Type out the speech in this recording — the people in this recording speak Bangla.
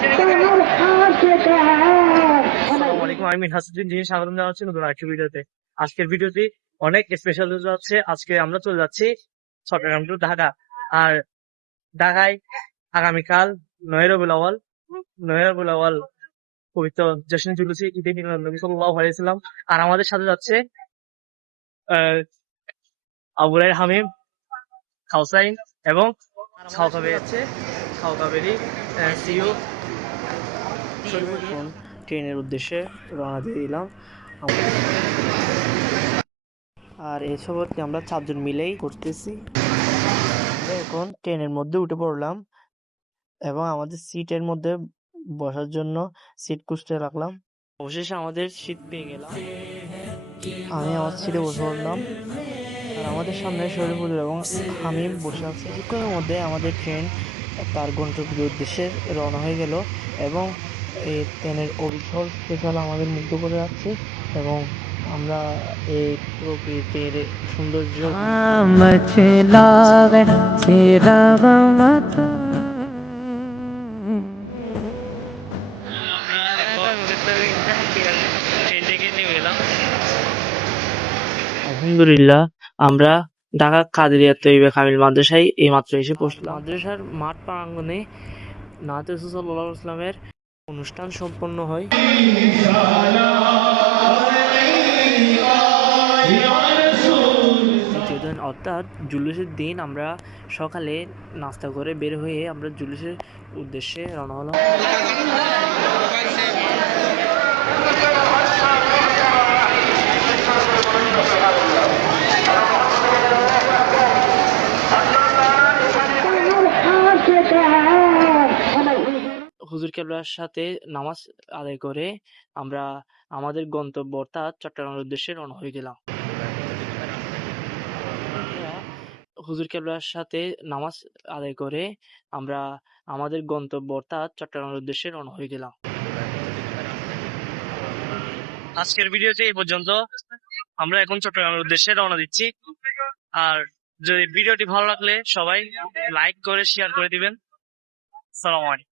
আসসালামু আলাইকুম, আমি মিনহাসউদ্দিন জিনি স্বাগতম জানাচ্ছি নতুন আরেকটি ভিডিওতে। আজকের ভিডিওটি অনেক স্পেশাল হতে যাচ্ছে। আজকে আমরা চলে যাচ্ছি চট্টগ্রাম টু ঢাকা। আর ঢাকায় আগামীকাল ৯ রবিউল আউয়াল ৯ রবিউল আউয়াল পবিত্র জশ্নে জুলুসে ঈদে মিলাদ নবী সাল্লাল্লাহু আলাইহি ওয়াসাল্লাম। আর আমাদের সাথে যাচ্ছে আহ, আবুরাই হামিম, খাউসাইন এবং খাওকাবে যাচ্ছে খাওকাবেরই সিইও এখন ট্রেনের উদ্দেশ্যে রওনা দিয়ে দিলাম। আর এই সফরটি আমরা 4 জন মিলেই করতেছি। আমরা এখন ট্রেনের মধ্যে উঠে পড়লাম এবং আমাদের সিটের মধ্যে বসার জন্য সিট খুঁজতে লাগলাম। অবশেষে আমাদের সিট পেয়ে গেলাম। আমি আমার সিটে বসে পড়লাম আর আমাদের সামনে শরীফুল এবং হামিম বসে আছে। কিছুক্ষণের মধ্যে আমাদের ট্রেন তার গন্তব্যের উদ্দেশ্যে রওনা হয়ে গেল এবং এই ট্রেনের অবিচল স্পেশাল আমাদের মুগ্ধ করে যাচ্ছে এবং আমরা এই প্রকৃতির সৌন্দর্য ট্রেন থেকে নেমে গেলাম। আলহামদুলিল্লাহ, আমরা ঢাকা কাদেরিয়া তৈয়বা কামিল মাদ্রাসায় এইমাত্র এসে পৌঁছলাম। মাদ্রাসার মাঠ প্রাঙ্গণে নাত রাসূল সাল্লাল্লাহু আলাইহি ওয়াসাল্লামের অনুষ্ঠান সম্পন্ন হয়। দ্বিতীয় দিন অর্থাৎ জুলুসের দিন আমরা সকালে নাস্তা করে বের হয়ে আমরা জুলুসের উদ্দেশ্যে রওনা হলাম। হুজুর কেবলার সাথে নামাজ আদায় করে আমরা আমাদের গন্তব্য অর্থাৎ চট্টগ্রামের উদ্দেশ্যে রওনা হয়ে গেলাম। হুজুর কেবলার সাথে নামাজ আদায় করে আমরা আমাদের গন্তব্য অর্থাৎ চট্টগ্রামের উদ্দেশ্যে রওনা হয়ে গেলাম। আজকের ভিডিওতে এই পর্যন্ত। আমরা এখন চট্টগ্রামের উদ্দেশ্যে রওনা দিচ্ছি। আর যদি ভিডিওটি ভালো লাগলে সবাই লাইক করে শেয়ার করে দিবেন। আসসালামু আলাইকুম।